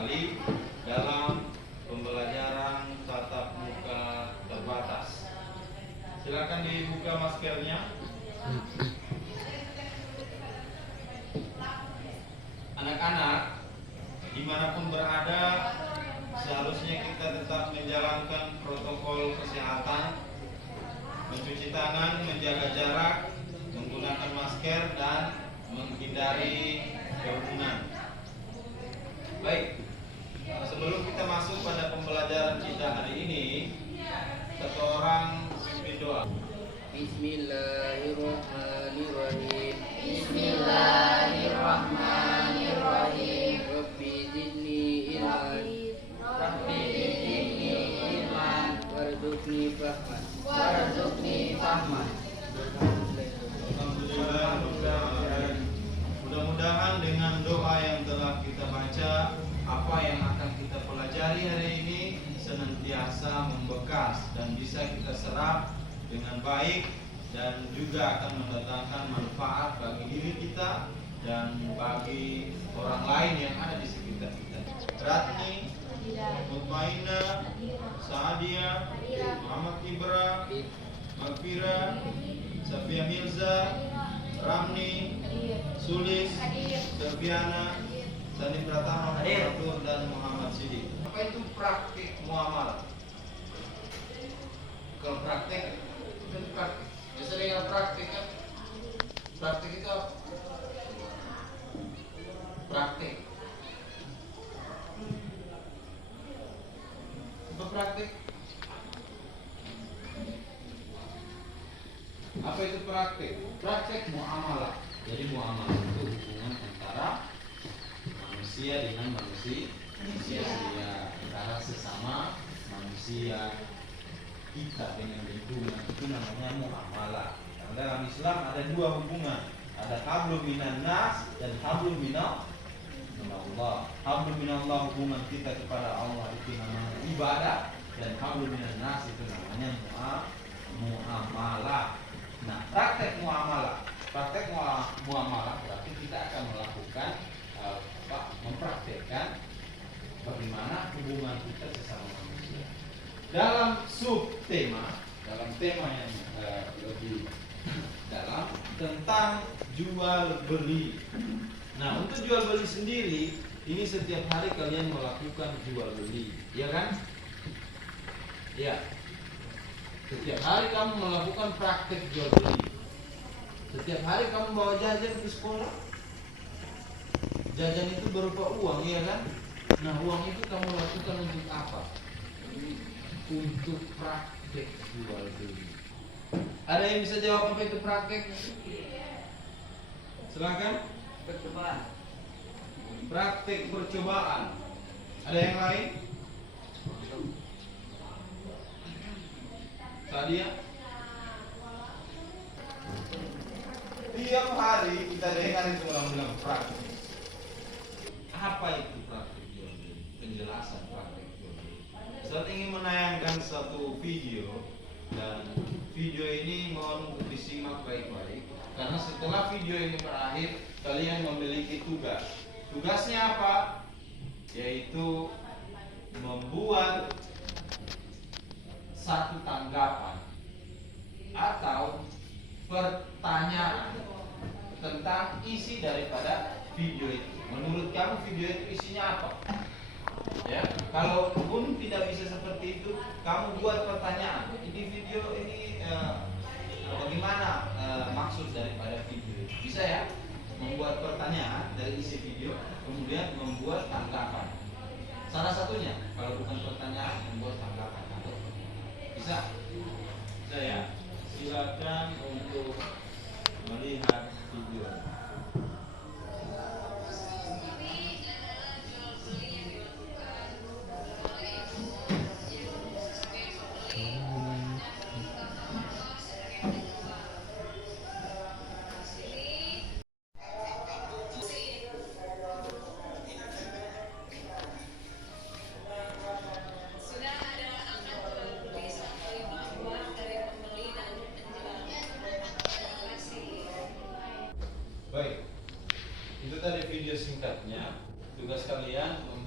kembali dalam pembelajaran tatap muka terbatas. Silakan dibuka maskernya. Anak-anak, dimanapun berada, seharusnya kita tetap menjalankan protokol kesehatan, mencuci tangan, menjaga jarak, menggunakan masker, dan menghindari kerumunan. Baik, sebelum kita masuk pada pembelajaran kita hari ini, satu orang pimpin doa. Bismillahirrahmanirrahim. Bismillahirrahmanirrahim. Rabbi zidni ilman. Rabbi zidni ilman. Warzuqni fahman. Warzuqni fahman. Alhamdulillah, mudah-mudahan dengan doa yang telah kita baca, apa yang akan kita pelajari hari ini senantiasa membekas dan bisa kita serap dengan baik, dan juga akan mendatangkan manfaat bagi diri kita dan bagi orang lain yang ada di sekitar kita. Ratni, Mutmainah, Saadia, Muhammad Ibra, Magfira, Safia Mirza, Ramni, Sulis, Selviana, Sani Pratama, Fatur, dan Muhammad Sidik. Apa itu praktik muamalah? Kalau praktik, itu praktik. Biasa dengan praktik kan? Praktik itu apa? Praktik. Apa praktik? Apa itu praktik? Praktik muamalah. Jadi muamalah itu hubungan antara manusia dengan manusia antara sesama manusia, kita dengan lingkungan, itu namanya muamalah. Nah, dalam Islam ada dua hubungan, ada hablum minan nas dan hablum minallah. Hablum minallah hubungan kita kepada Allah itu namanya ibadah, dan hablum minan nas itu namanya muamalah. Nah, praktek muamalah berarti kita akan melakukan mempraktekkan bagaimana hubungan kita sesama manusia. Dalam tema yang lebih dalam tentang jual beli. Nah, untuk jual beli sendiri, ini setiap hari kalian melakukan jual beli, ya kan? Ya. Setiap hari kamu melakukan praktek jual beli. Setiap hari kamu bawa jajan ke sekolah. Jajan itu berupa uang, ya kan? Nah, uang itu kamu lakukan untuk apa? Untuk praktek jual beli. Ada yang bisa jawab apa itu praktek? Silakan. Percobaan. Praktek percobaan. Ada yang lain? Sadia? Tiap hari kita dengar itu orang bilang praktek. Apa itu praktek jual beli? Penjelasan praktek jual beli. Saya ingin menayangkan satu video, dan video ini mohon untuk disimak baik-baik, karena setelah video ini berakhir kalian memiliki tugas. Tugasnya apa? Yaitu membuat satu tanggapan atau pertanyaan tentang isi daripada video itu. Menurut kamu video itu isinya apa? Ya, kalau pun tidak bisa seperti itu, kamu buat pertanyaan. Ini video ini bagaimana maksud daripada video itu? Bisa ya? Membuat pertanyaan dari isi video, kemudian membuat tanggapan. Salah satunya, kalau bukan pertanyaan, membuat tanggapan. Bisa? Bisa ya? Silakan untuk melihat video.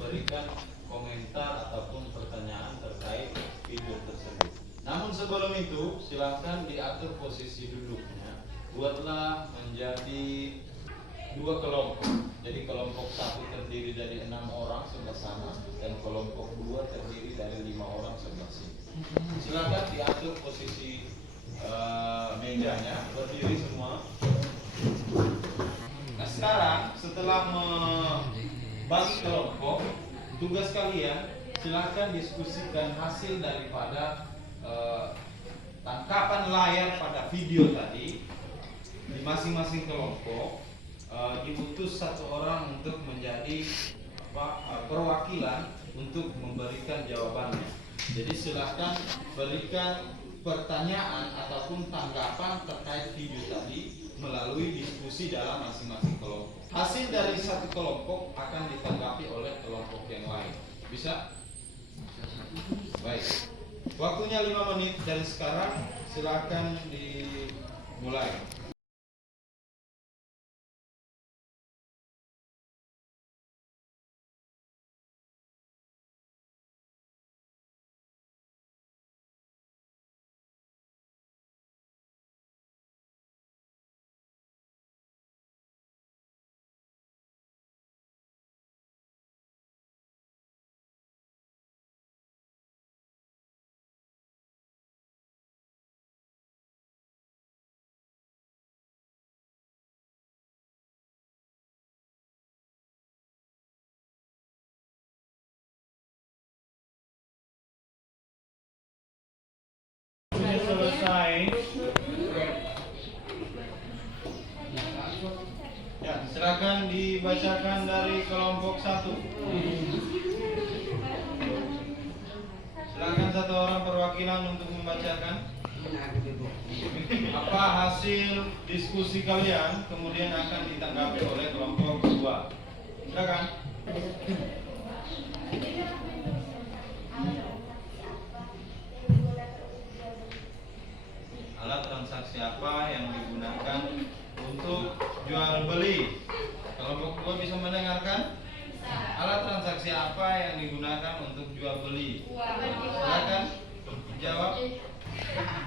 memberikan komentar ataupun pertanyaan terkait video tersebut. Namun sebelum itu silakan diatur posisi duduknya. Buatlah menjadi dua kelompok. Jadi kelompok satu terdiri dari 6 orang sebelah sana dan kelompok 2 terdiri dari 5 orang sebelah sini. Silakan diatur posisi mejanya, berdiri semua. Nah sekarang setelah membagi kelompok, tugas kalian silakan diskusikan hasil daripada tangkapan layar pada video tadi. Di masing-masing kelompok diutus satu orang untuk menjadi perwakilan untuk memberikan jawabannya. Jadi silakan berikan pertanyaan ataupun tanggapan terkait video tadi melalui diskusi dalam masing-masing kelompok. Hasil dari satu kelompok akan ditanggapi oleh kelompok yang lain. Bisa? Baik. Waktunya 5 menit dari sekarang. Silakan dimulai. Selesai. Ya, silakan dibacakan dari kelompok 1. Silakan satu orang perwakilan untuk membacakan apa hasil diskusi kalian, kemudian akan ditanggapi oleh kelompok 2. Silakan. Alat transaksi apa yang digunakan untuk jual beli? Kelompok 2 bisa mendengarkan? Alat transaksi apa yang digunakan untuk jual beli? Silakan jawab.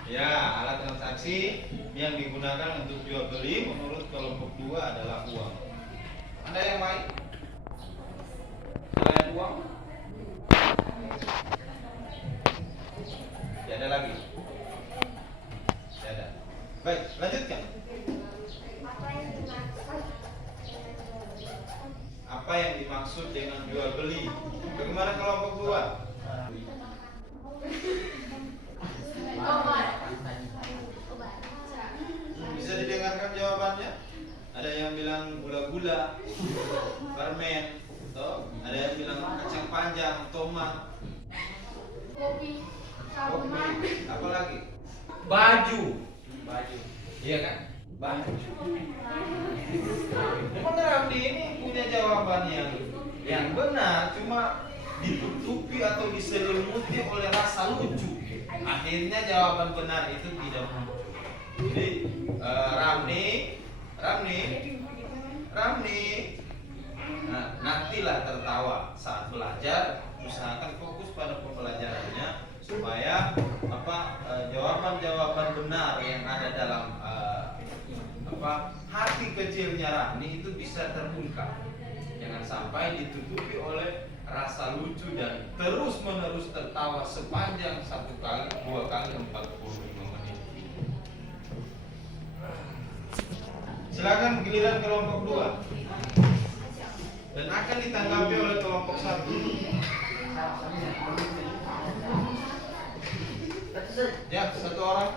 Ya, alat transaksi yang digunakan untuk jual beli menurut kelompok 2 adalah uang. Ada yang lain? Selain uang? Tidak ada lagi. Tidak ada. Baik, lanjutkan. Apa yang dimaksud dengan jual beli? Bagaimana kelompok 2? Bisa didengarkan jawabannya? Ada yang bilang gula-gula, permen, atau ada yang bilang kacang panjang, tomat, kopi, apa lagi? Baju. Iya kan? Baju. Benar, ini punya jawaban yang benar, cuma ditutupi atau diselimuti oleh rasa lucu. Akhirnya jawaban benar itu tidak muncul. Jadi Ramni, nah, nantilah tertawa saat belajar. Usahakan fokus pada pembelajarannya supaya jawaban-jawaban benar yang ada dalam hati kecilnya Ramni itu bisa terungkap. Jangan sampai ditutupi oleh rasa lucu dan terus-menerus tertawa sepanjang 1 kali, 2 kali, 45 menit. Silakan giliran kelompok 2 dan akan ditanggapi oleh kelompok 1. Ya, satu orang.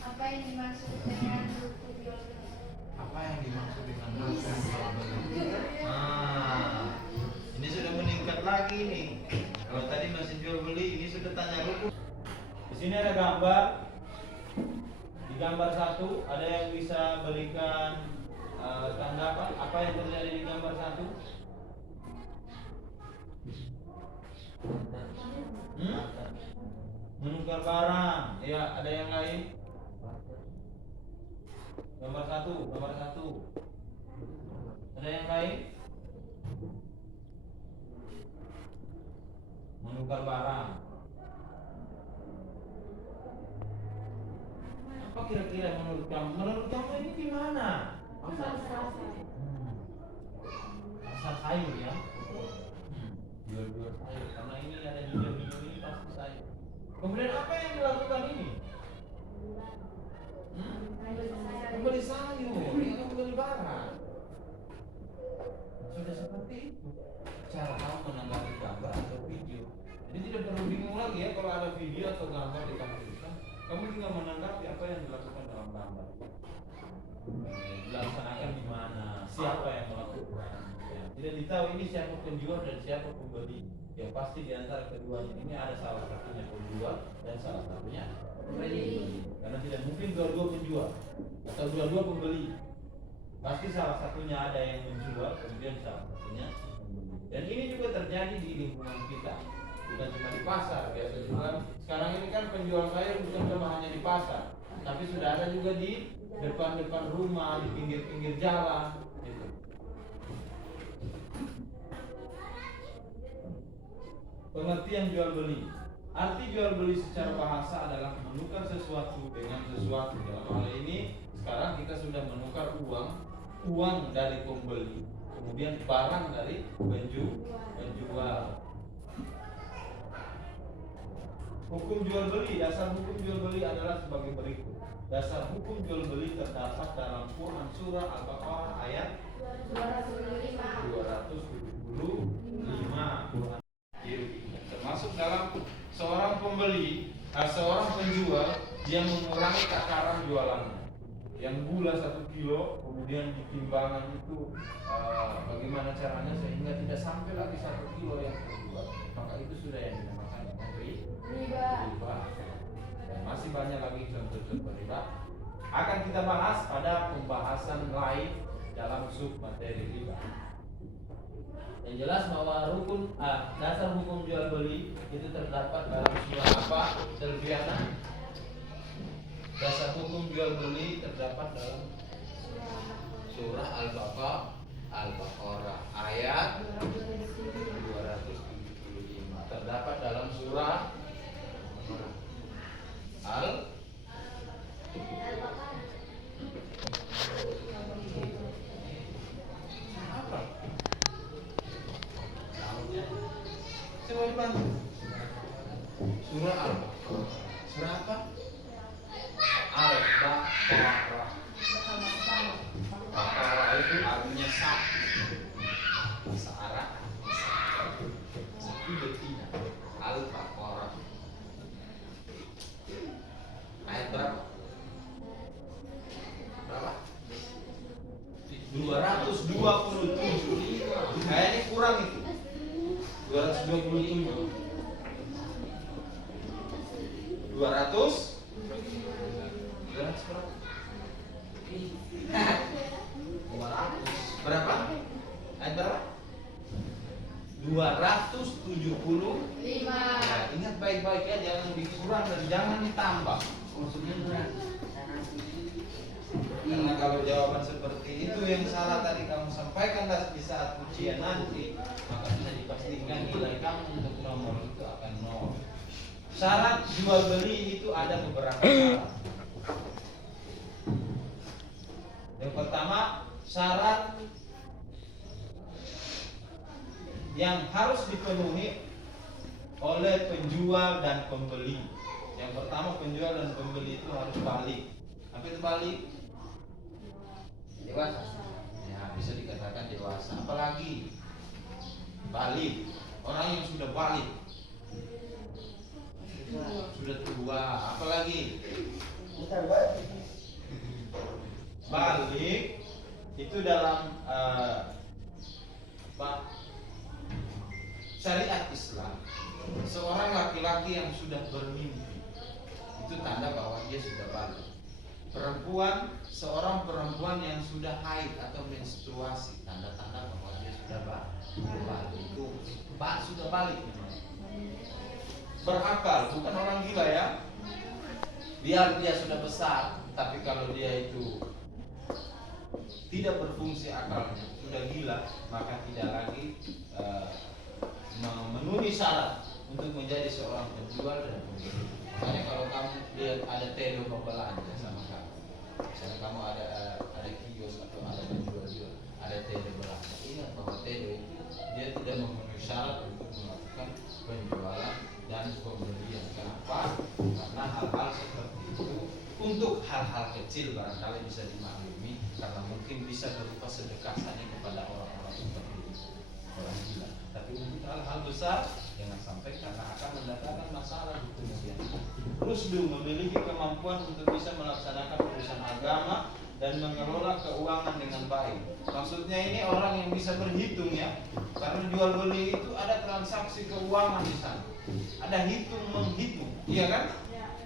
Apa yang dimaksud dengan buku jual beli? Apa yang dimaksud dengan buku jual beli? Ini sudah meningkat lagi nih. Kalau tadi masih jual beli, ini sudah tanya buku. Di sini ada gambar. Di gambar 1 ada yang bisa berikan tanggapan apa yang terjadi di gambar 1? Menukar barang. Ya, ada yang lain? Gambar 1. Ada yang lain? menukar barang. Apa kira-kira menurut kamu? Menurut kamu ini gimana? Pasar sayur ya? Jual-jual sayur. Karena ini ada hijau-hijau ini pasti sayur. Kemudian apa yang dilakukan ini? Membeli sayur, ini membeli barang. Sudah seperti itu cara kamu menanggapi gambar atau video. Jadi tidak perlu bingung lagi ya kalau ada video atau gambar ditampilkan. Kamu tinggal menanggapi apa yang dilakukan dalam gambar. Dilaksanakan di mana, siapa yang melakukan. Ya, tidak ditahu ini siapa penjual dan siapa pembeli. Yang pasti di antara keduanya ini ada salah satunya penjual dan salah satunya pembeli. Karena tidak mungkin dua-dua penjual atau dua-dua pembeli. Pasti salah satunya ada yang menjual, kemudian salah satunya pembeli. Dan ini juga terjadi di lingkungan kita, bukan cuma di pasar. Biasa juga sekarang ini kan penjual sayur bukan cuma hanya di pasar, tapi sudah ada juga di depan-depan rumah, di pinggir-pinggir jalan. Gitu. Pengertian jual beli. Arti jual beli secara bahasa adalah menukar sesuatu dengan sesuatu. Dalam hal ini sekarang kita sudah menukar uang dari pembeli, kemudian barang dari penjual. Hukum jual beli, dasar hukum jual beli adalah sebagai berikut. Dasar hukum jual beli terdapat dalam Quran surah Al-Baqarah ayat 275. Quran termasuk dalam seorang pembeli, seorang penjual dia mengurangi takaran jualannya. Yang gula 1 kilo, kemudian di timbangan itu bagaimana caranya sehingga tidak sampai lagi 1 kilo yang terjual, maka itu sudah yang dinamakan riba. Dan masih banyak lagi contoh-contoh riba. Akan kita bahas pada pembahasan lain dalam sub materi riba. Yang jelas bahwa dasar hukum jual beli itu terdapat dalam surah apa? Selviana. Dasar hukum jual beli terdapat dalam surah Al-Baqarah ayat 275. Terdapat dalam surah Surah Al-Baqarah. Surah apa? Al-Baqarah. Baqarah itu artinya sapi. Bahasa Arab. Sapi betina. Al-Baqarah. Ayat berapa? Berapa? 227. Kayaknya kurang itu. 227. 200 berapa? Ayat berapa? 275. Ya, ingat baik-baik ya, jangan dikurang dan jangan ditambah. Maksudnya karena kalau jawaban seperti itu yang salah tadi kamu sampaikan di saat ujian nanti, maka bisa dipastikan nilai kamu untuk nomor itu akan 0. Syarat jual beli itu ada beberapa syarat. Yang pertama, syarat yang harus dipenuhi oleh penjual dan pembeli. Yang pertama, penjual dan pembeli itu harus balik. Apa itu balik? Dewasa. Ya, bisa dikatakan dewasa. Apalagi balik, orang yang sudah balik, sudah tua. Apalagi balik itu dalam syariat Islam, seorang laki-laki yang sudah bermimpi itu tanda bahwa dia sudah balik. Perempuan, seorang perempuan yang sudah haid atau menstruasi, tanda-tanda bahwa dia sudah balik. Itu sudah balik. Berakal, bukan orang gila ya. Biar dia sudah besar, tapi kalau dia itu tidak berfungsi akalnya, sudah gila, maka tidak lagi memenuhi syarat untuk menjadi seorang penjual dan pembeli. Makanya kalau kamu lihat ada telo pembelanja sama kamu, misalnya kamu ada kios atau ada penjual, ada telo belanja, ingat bahwa telo itu dia tidak memenuhi syarat untuk melakukan penjualan dan pembelian. Kenapa? Karena hal-hal seperti itu untuk hal-hal kecil barangkali bisa dimaklumi, karena mungkin bisa berupa sedekah saja kepada orang-orang seperti itu, orang gila. Tapi untuk hal-hal besar jangan sampai, karena akan mendatangkan masalah di kemudian. Rusdu memiliki kemampuan untuk bisa melaksanakan urusan agama dan mengelola keuangan dengan baik. Maksudnya ini orang yang bisa berhitung ya, karena jual beli itu ada transaksi keuangan di sana, ada hitung menghitung, iya kan?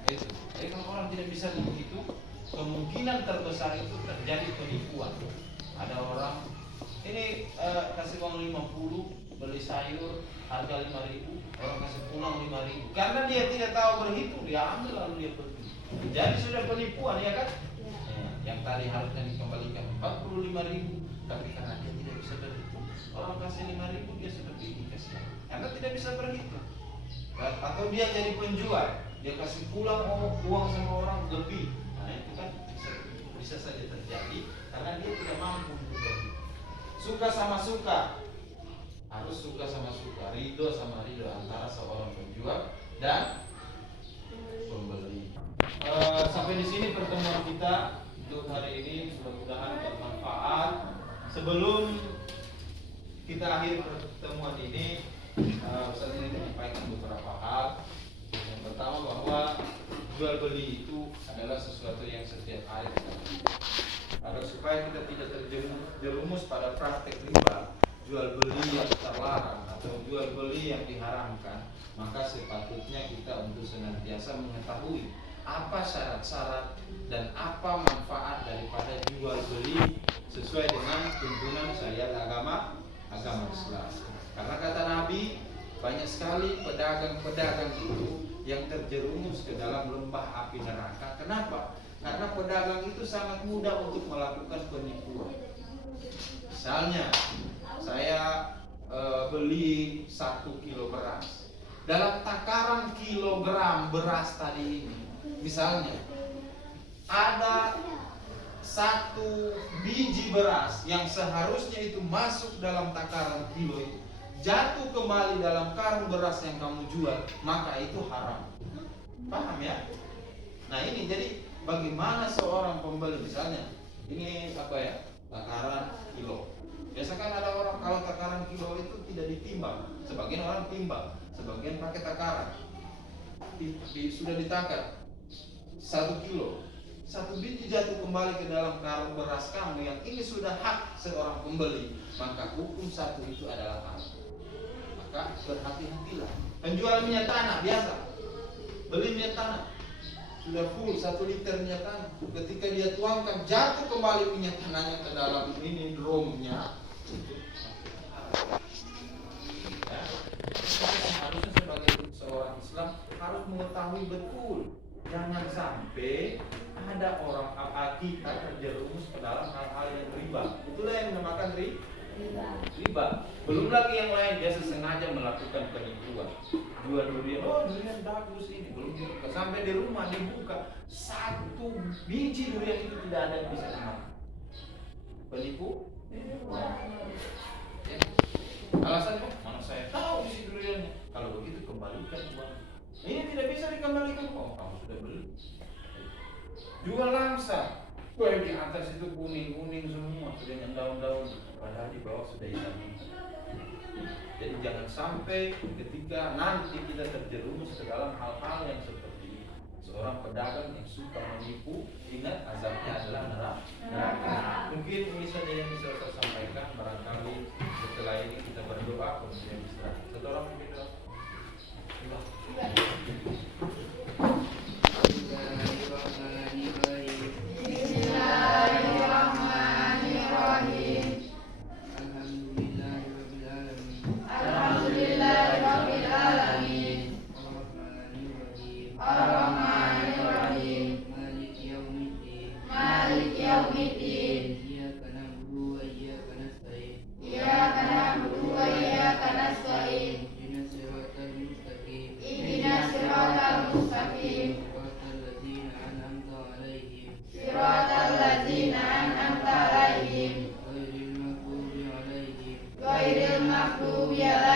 Itu. Jadi kalau orang tidak bisa menghitung, kemungkinan terbesar itu terjadi penipuan. Ada orang ini kasih uang 50, beli sayur harga 5.000, orang kasih pulang 5.000, karena dia tidak tahu berhitung, dia ambil lalu dia pergi. Jadi sudah penipuan ya kan? Yang tadi harusnya dikembalikan 45.000, tapi karena dia tidak bisa berhitung, orang kasih 5.000 dia sudah pergi kasih, karena tidak bisa berhitung. Atau dia jadi penjual, dia kasih pulang uang sama orang lebih, nah itu kan bisa saja terjadi karena dia tidak mampu untuk berhitung. Suka sama suka, harus suka sama suka, ridho sama ridho antara seorang penjual dan pembeli. Sampai di sini pertemuan kita untuk hari ini, mudah-mudahan bermanfaat. Sebelum kita akhir pertemuan ini, Ustaz ini menyampaikan beberapa hal. Yang pertama bahwa jual beli itu adalah sesuatu yang setiap hari kita lakukan. Agar supaya kita tidak terjerumus pada praktek riba, jual beli yang terlarang atau jual beli yang diharamkan, maka sepatutnya kita untuk senantiasa mengetahui apa syarat-syarat dan apa manfaat daripada jual beli sesuai dengan tuntunan syariat agama Islam. Karena kata Nabi, banyak sekali pedagang-pedagang itu yang terjerumus ke dalam lembah api neraka. Kenapa? Karena pedagang itu sangat mudah untuk melakukan penipuan. Misalnya, saya beli 1 kilo beras. Dalam takaran kilogram beras tadi ini, misalnya ada 1 biji beras yang seharusnya itu masuk dalam takaran kilo itu, jatuh kembali dalam karung beras yang kamu jual, maka itu haram. Paham ya? Nah ini jadi bagaimana seorang pembeli, misalnya ini apa ya, takaran kilo. Biasa kan ada orang kalau takaran kilo itu tidak ditimbang, sebagian orang timbang, sebagian pakai takaran. Sudah ditakar 1 kilo, 1 biji jatuh kembali ke dalam karung beras kamu yang ini sudah hak seorang pembeli, maka hukum 1 itu adalah haram. Maka berhati-hatilah. Penjual minyak tanah biasa, beli minyak tanah sudah full 1 liter minyak tanah, ketika dia tuangkan jatuh kembali minyak tanahnya ke dalam ini drumnya. Ya, harusnya sebagai seorang Islam harus mengetahui betul, jangan sampai ada orang kita terjerumus ke dalam hal-hal yang riba. Itulah yang dinamakan riba. Belum lagi yang lain, biasa sengaja melakukan penipuan. Jual durian, durian bagus ini, belum dibuka. Sampai di rumah dibuka 1 biji durian itu tidak ada yang bisa dimakan. Penipu. Ya. Alasannya, mana saya tahu isi duriannya. Kalau begitu kembalikan uang. Ini tidak bisa dikembalikan. Kamu sudah beli. Jual langsa. Di atas itu kuning-kuning semua, sudah dengan daun-daun, padahal di bawah sudah hitam. Jadi jangan sampai ketika nanti kita terjerumus ke dalam hal-hal yang seperti ini. Seorang pedagang yang suka menipu, ingat azabnya adalah neraka. Mungkin ini saja yang bisa saya sampaikan. Barangkali setelah ini kita berdoa kemudian istirahat. Satu orang mungkin doa. Bismillahirrahmanirrahim. Alhamdulillahirabbil alamin. Ar-Rahmanir-Rahim. Maliki yaumiddin. Iyyaka na'budu wa iyyaka nasta'in. Ihdinas siratal mustaqim. ghairil maghdubi alaihim